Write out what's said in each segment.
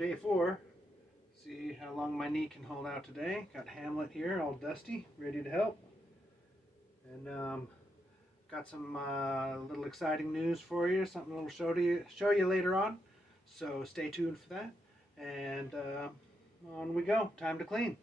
day 4. See how long my knee can hold out today. Got Hamlet here, all dusty, ready to help. And got some little exciting news for you, something we'll show you later on. So stay tuned for that. And on we go. Time to clean.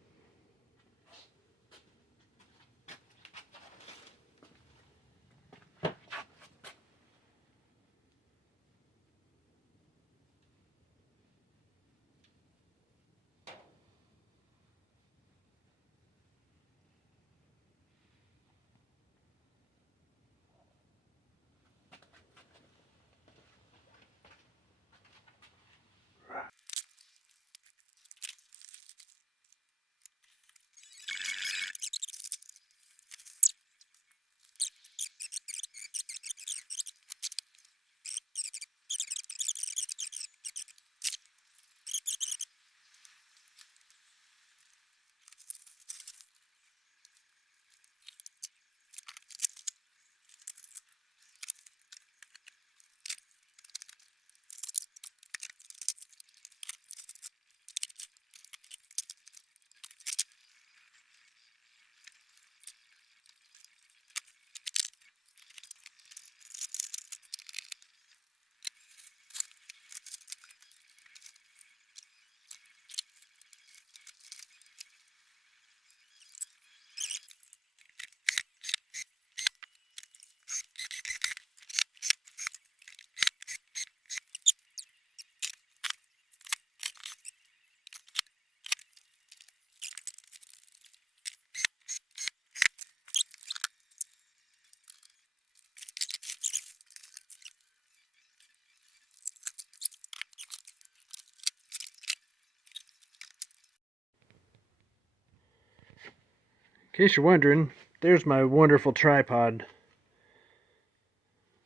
In case you're wondering, there's my wonderful tripod.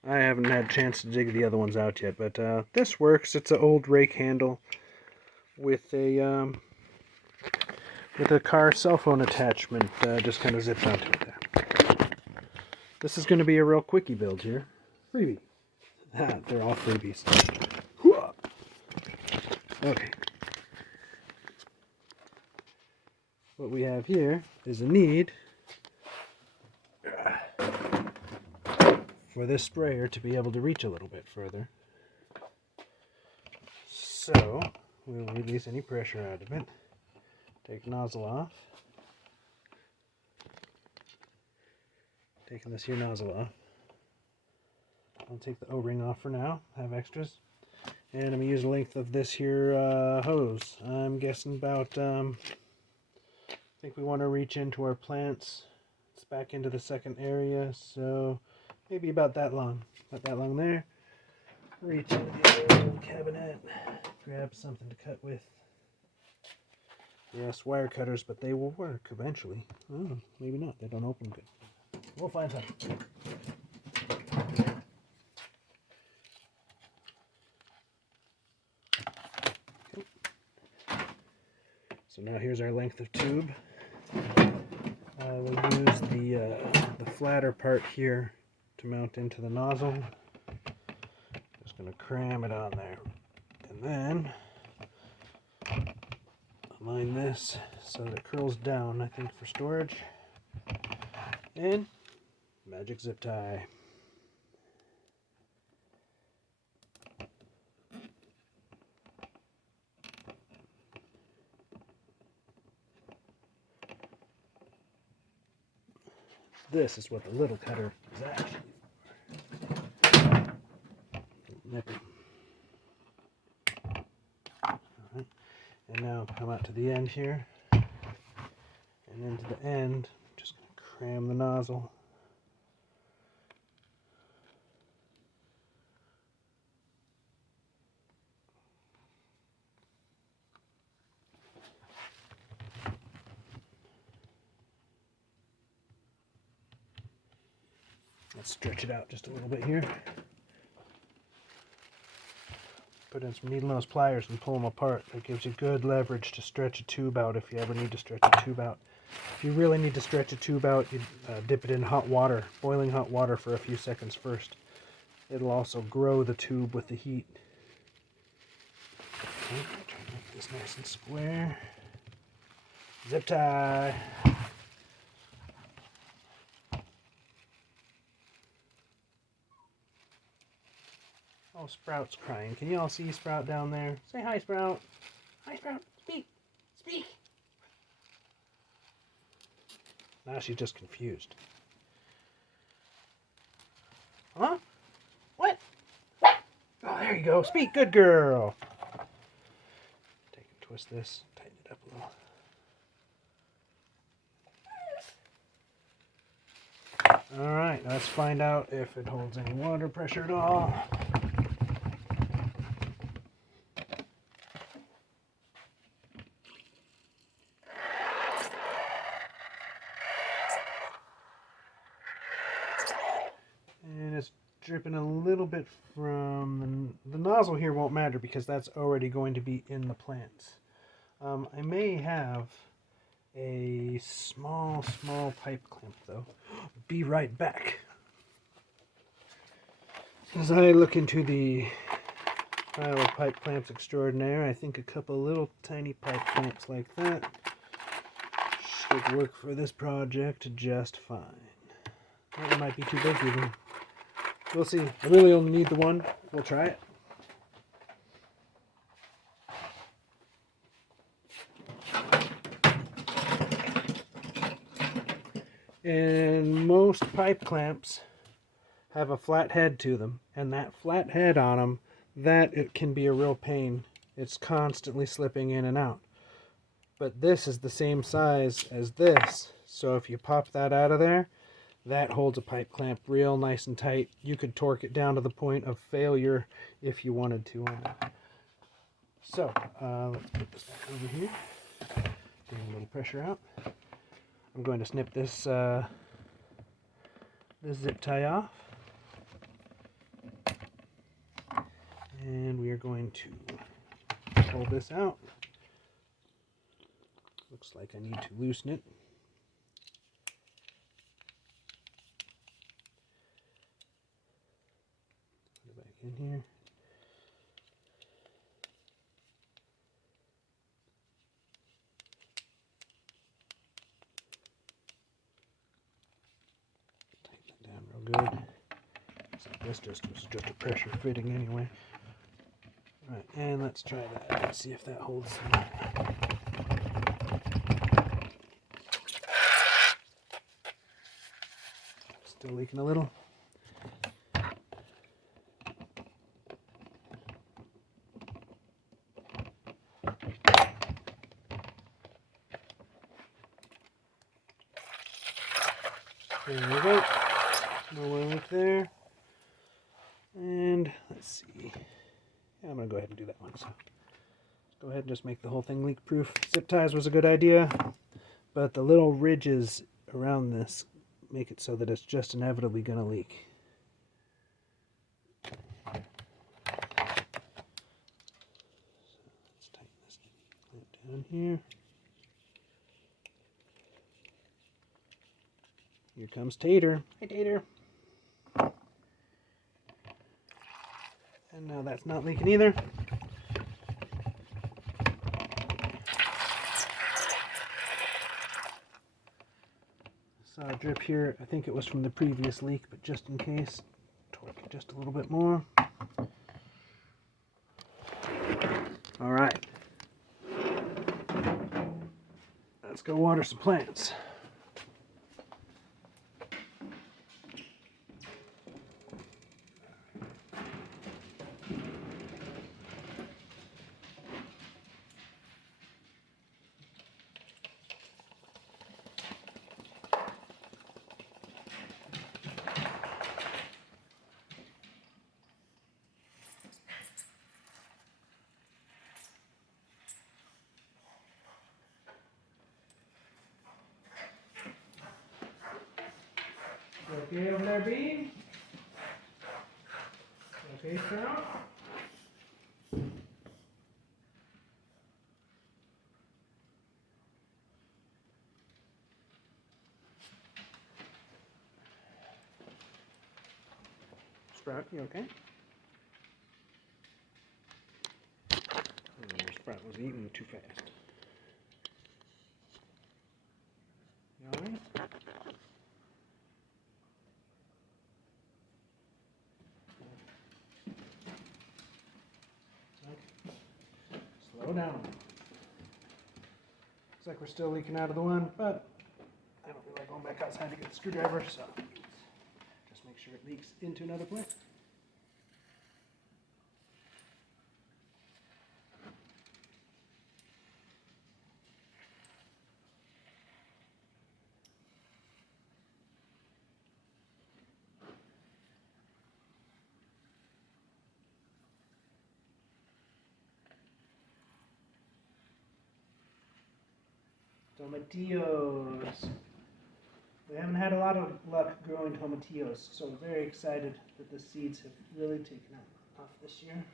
I haven't had a chance to dig the other ones out yet, but this works. It's an old rake handle with a car cell phone attachment. Just kind of zips onto it there. This is going to be a real quickie build here. Freebie. They're all freebies. Okay. What we have here is a need for this sprayer to be able to reach a little bit further. So we'll release any pressure out of it. Take nozzle off. Taking this here nozzle off. I'll take the O-ring off for now. Have extras. And I'm going to use the length of this here hose. I'm guessing about I think we want to reach into our plants. It's back into the second area, so maybe about that long. About that long there. Reach into the old cabinet. Grab something to cut with. Yes, wire cutters, but they will work eventually. Oh, maybe not. They don't open good. We'll find something. Okay. So now here's our length of tube. We'll use the flatter part here to mount into the nozzle. Just going to cram it on there. And then align this so that it curls down, I think, for storage. And magic zip tie. This is what the little cutter is actually for. Nippy. Alright. And now come out to the end here. And into the end, I'm just going to cram the nozzle. Let's stretch it out just a little bit here. Put in some needle nose pliers and pull them apart. That gives you good leverage to stretch a tube out if you ever need to stretch a tube out. If you really need to stretch a tube out, you dip it in hot water, boiling hot water for a few seconds first. It'll also grow the tube with the heat. Okay, turn that this nice and square. Zip tie. Oh, Sprout's crying. Can you all see Sprout down there? Say hi, Sprout. Hi, Sprout. Speak. Speak. Now she's just confused. Huh? What? Oh, there you go. Speak. Good girl. Take and twist this. Tighten it up a little. Alright, let's find out if it holds any water pressure at all. And it's dripping a little bit from the nozzle here won't matter because that's already going to be in the plants. I may have a small pipe clamp though. Be right back. As I look into the pile of pipe clamps extraordinaire, I think a couple little tiny pipe clamps like that should work for this project just fine. That might be too big even. We'll see. I really only need the one. We'll try it. And most pipe clamps have a flat head to them, and that flat head on them, it can be a real pain. It's constantly slipping in and out. But this is the same size as this, so if you pop that out of there, that holds a pipe clamp real nice and tight. You could torque it down to the point of failure if you wanted to on it. So, let's put this back over here. Get a little pressure out. I'm going to snip this this zip tie off. And we are going to pull this out. Looks like I need to loosen it. Put it back in here. Good. So this was just a pressure fitting anyway. Right, and let's try that. Let's see if that holds. Still leaking a little. There we go. No more leak there. And let's see. Yeah, I'm going to go ahead and do that one. So let's go ahead and just make the whole thing leak proof. Zip ties was a good idea, but the little ridges around this make it so that it's just inevitably going to leak. So let's tighten this clamp down here. Here comes Tater. Hey, Tater. And now that's not leaking either. Saw a drip here. I think it was from the previous leak, but just in case, torque it just a little bit more. All right. Let's go water some plants. Okay over there, Bean? Okay, Sprout? Sprout, you okay? There's Brett was eating too fast. You alright? Okay. Slow down. Looks like we're still leaking out of the one, but I don't feel like going back outside to get the screwdriver, so just make sure it leaks into another place. Tomatillos. We haven't had a lot of luck growing tomatillos, so I'm very excited that the seeds have really taken off this year.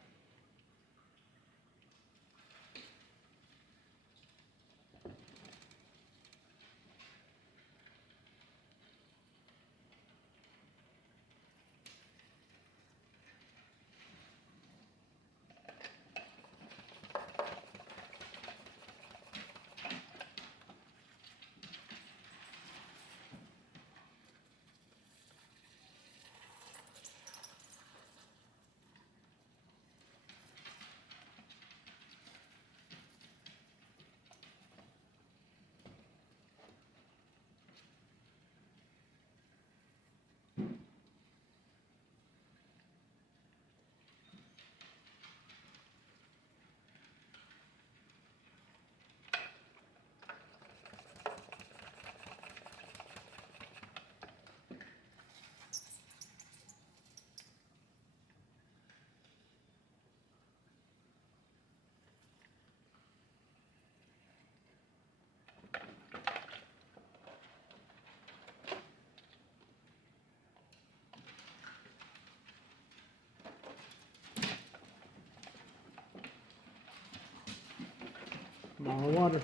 More water.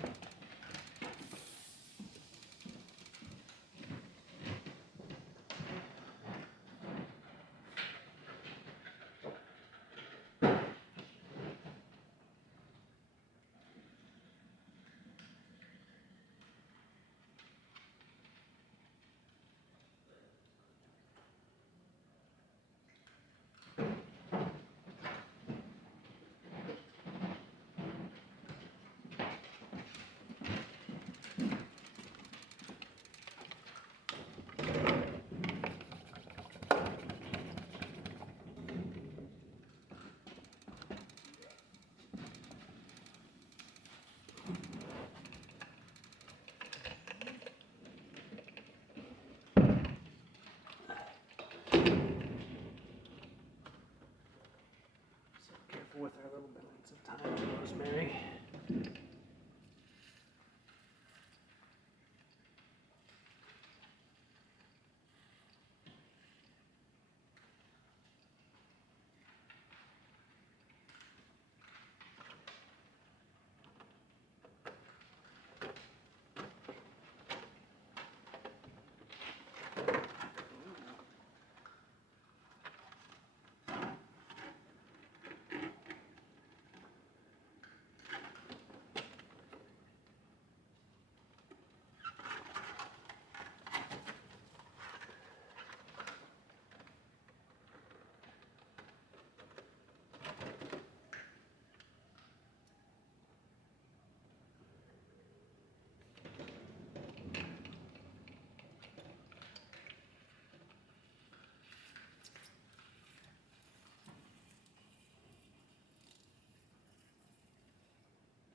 With our little bits of thyme and rosemary.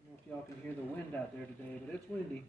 I don't know if y'all can hear the wind out there today, but it's windy.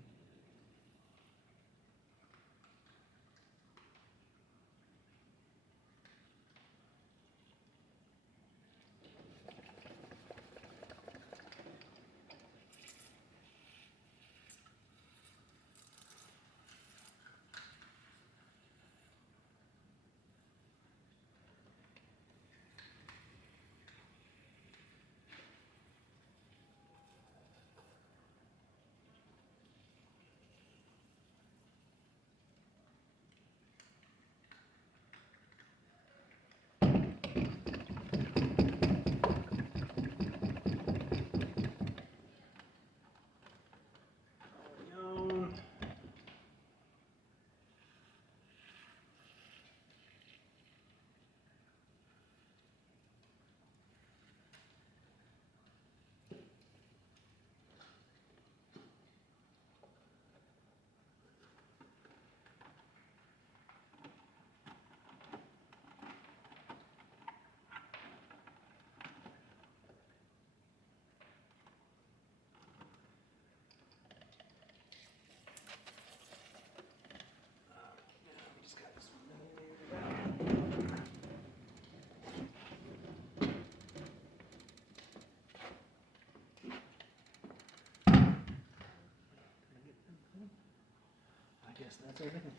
guess that's everything.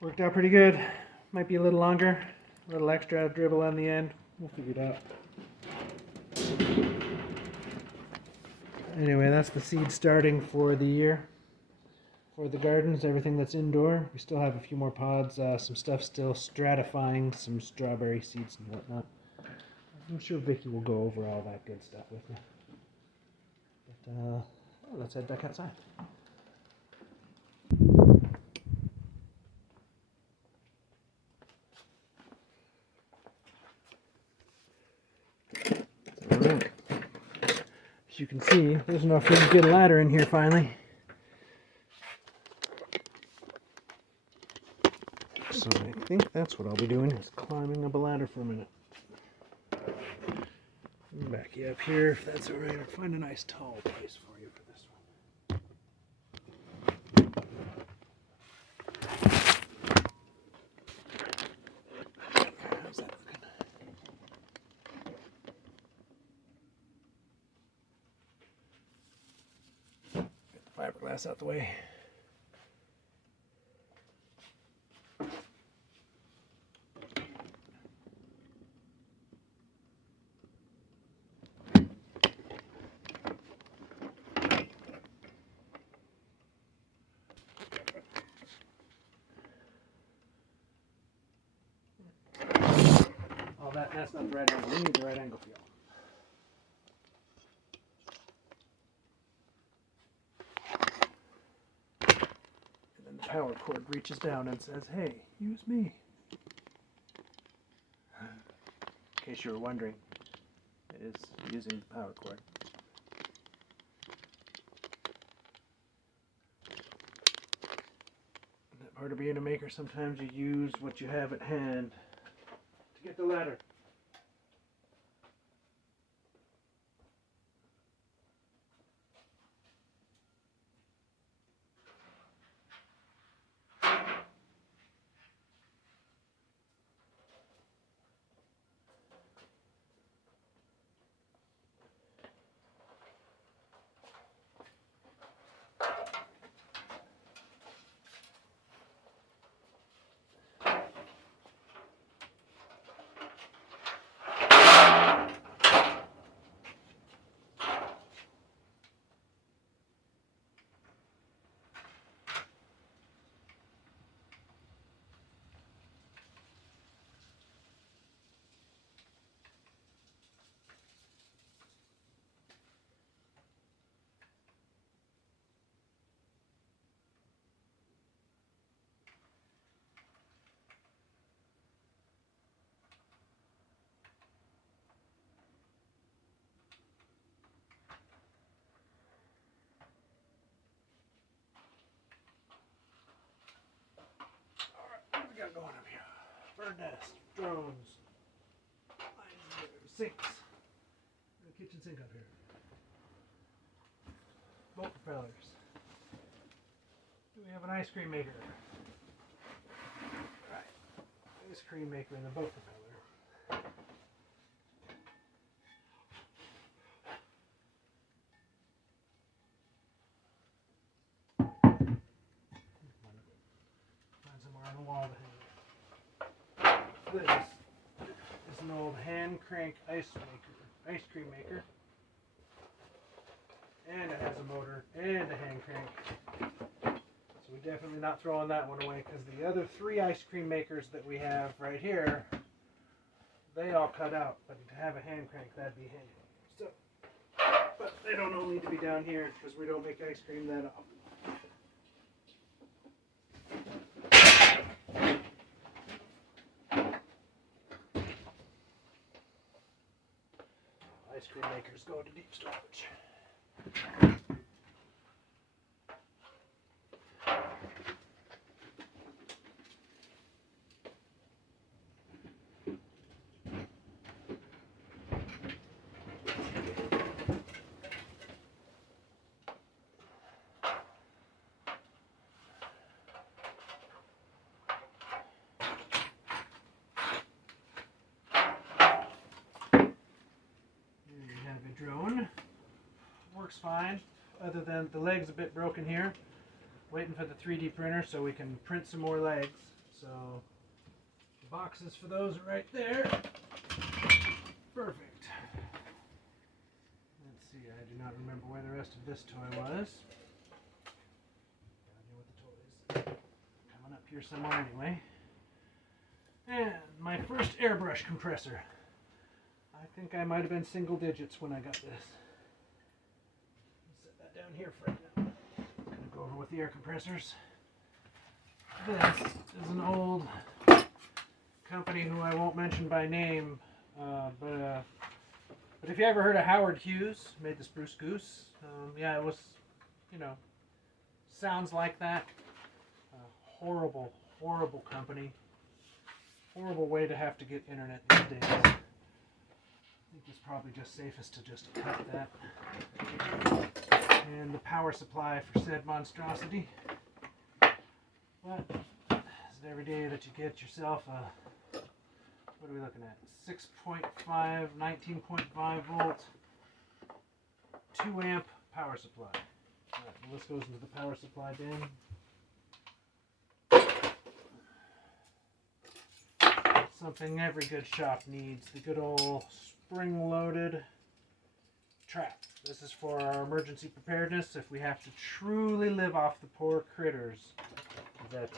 Worked out pretty good. Might be a little longer. A little extra dribble on the end. We'll figure it out. Anyway, that's the seed starting for the year. For the gardens, everything that's indoor. We still have a few more pods, some stuff still stratifying, some strawberry seeds and whatnot. I'm sure Vicky will go over all that good stuff with me. But let's head back outside. Alright. As you can see, there's enough room to get a ladder in here finally. So I think that's what I'll be doing, is climbing up a ladder for a minute. I'll back you up here if that's alright. I'll find a nice tall place for you for this one. How's that looking? Get the fiberglass out the way. That's not the right angle. We need the right angle for y'all. And then the power cord reaches down and says, "Hey, use me." In case you were wondering, it is using the power cord. That part of being a maker, sometimes you use what you have at hand to get the ladder. Got going up here. Bird nest, drones, sinks. The kitchen sink up here. Boat propellers. We have an ice cream maker. Right. Ice cream maker and the boat propeller. Find somewhere on the wall to hang. This is an old hand crank ice cream maker, and it has a motor and a hand crank. So we're definitely not throwing that one away, because the other 3 ice cream makers that we have right here, they all cut out. But to have a hand crank, that'd be handy. So, but they don't all need to be down here because we don't make ice cream that often. Ice cream makers go to deep storage. Drone works fine, other than the leg's a bit broken here. waiting for the 3D printer so we can print some more legs. So the boxes for those are right there. Perfect. Let's see, I do not remember where the rest of this toy was. Down here with the toys. Coming up here somewhere anyway. And my first airbrush compressor. I think I might have been single digits when I got this. Set that down here for right now. Gonna go over with the air compressors. This is an old company who I won't mention by name, but if you ever heard of Howard Hughes, made the Spruce Goose, yeah, it was, you know, sounds like that. Horrible, horrible company. Horrible way to have to get internet these days. I think it's probably just safest to just cut that. And the power supply for said monstrosity. But is it every day that you get yourself a, what are we looking at? 6.5, 19.5 volt, 2 amp power supply. Alright, well, this goes into the power supply bin. Something every good shop needs, the good old spring-loaded trap. This is for our emergency preparedness if we have to truly live off the poor critters that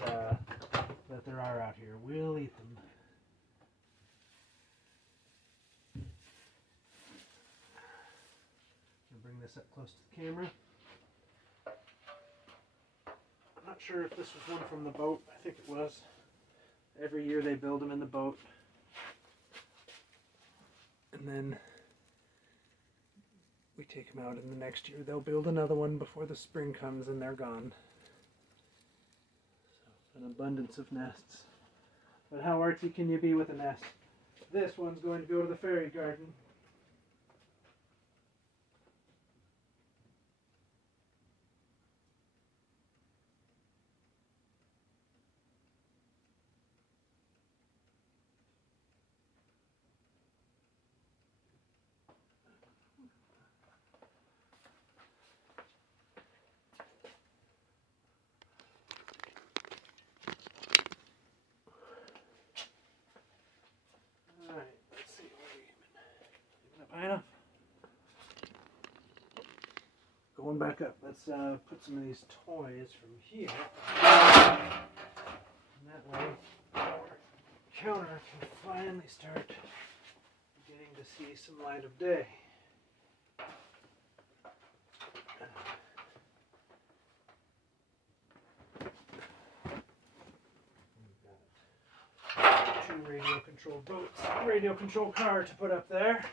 there are out here. We'll eat them. I'll bring this up close to the camera. I'm not sure if this was one from the boat. I think it was. Every year they build them in the boat. And then we take them out, and the next year they'll build another one before the spring comes and they're gone. So, an abundance of nests. But how artsy can you be with a nest? This one's going to go to the fairy garden. Going back up, let's put some of these toys from here. And that way, our counter can finally start beginning to see some light of day. We've got 2 radio-controlled boats, radio-controlled car to put up there.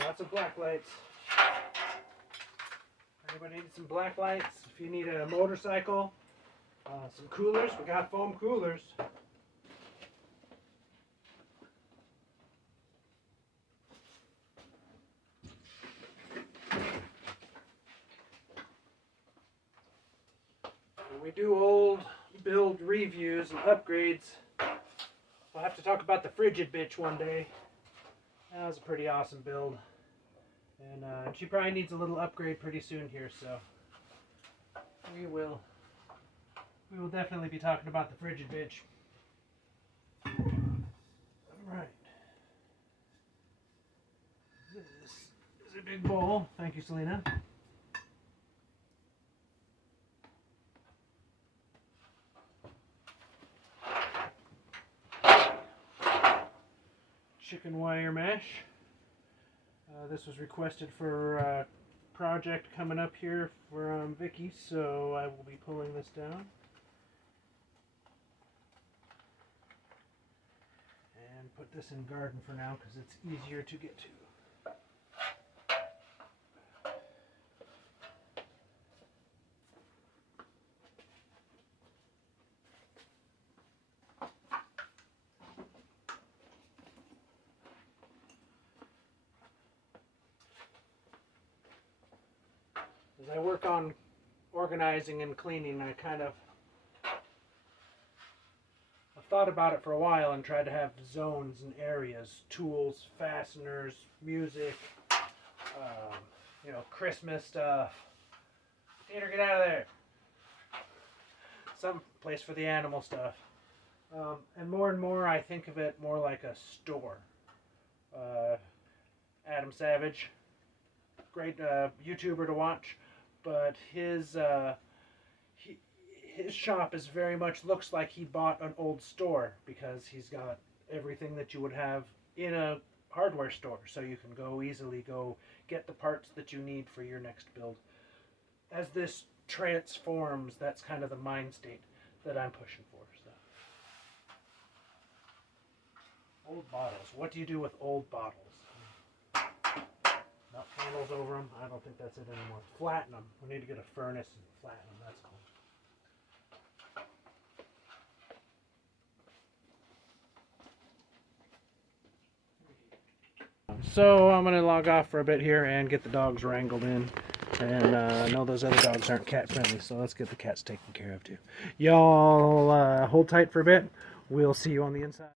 Lots of black lights. I Anybody need some black lights? If you need a motorcycle, some coolers, we got foam coolers. When we do old build reviews and upgrades, we'll have to talk about the Frigid Bitch one day. That was a pretty awesome build. And she probably needs a little upgrade pretty soon here, so we will definitely be talking about the Frigid Bitch. Alright. This is a big bowl. Thank you, Selena. Chicken wire mesh. This was requested for a project coming up here from Vicky, so I will be pulling this down. And put this in garden for now because it's easier to get to. As I work on organizing and cleaning, I've thought about it for a while and tried to have zones and areas, tools, fasteners, music, Christmas stuff. Peter, get out of there. Some place for the animal stuff. And more I think of it more like a store. Adam Savage, great YouTuber to watch. But his shop is very much looks like he bought an old store because he's got everything that you would have in a hardware store, so you can easily go get the parts that you need for your next build. As this transforms, that's kind of the mind state that I'm pushing for. So. Old bottles. What do you do with old bottles? Handles over them. I don't think that's it anymore. Flatten them. We need to get a furnace and flatten them. That's cool. So I'm going to log off for a bit here and get the dogs wrangled in. And I know those other dogs aren't cat friendly, so let's get the cats taken care of too. Y'all hold tight for a bit. We'll see you on the inside.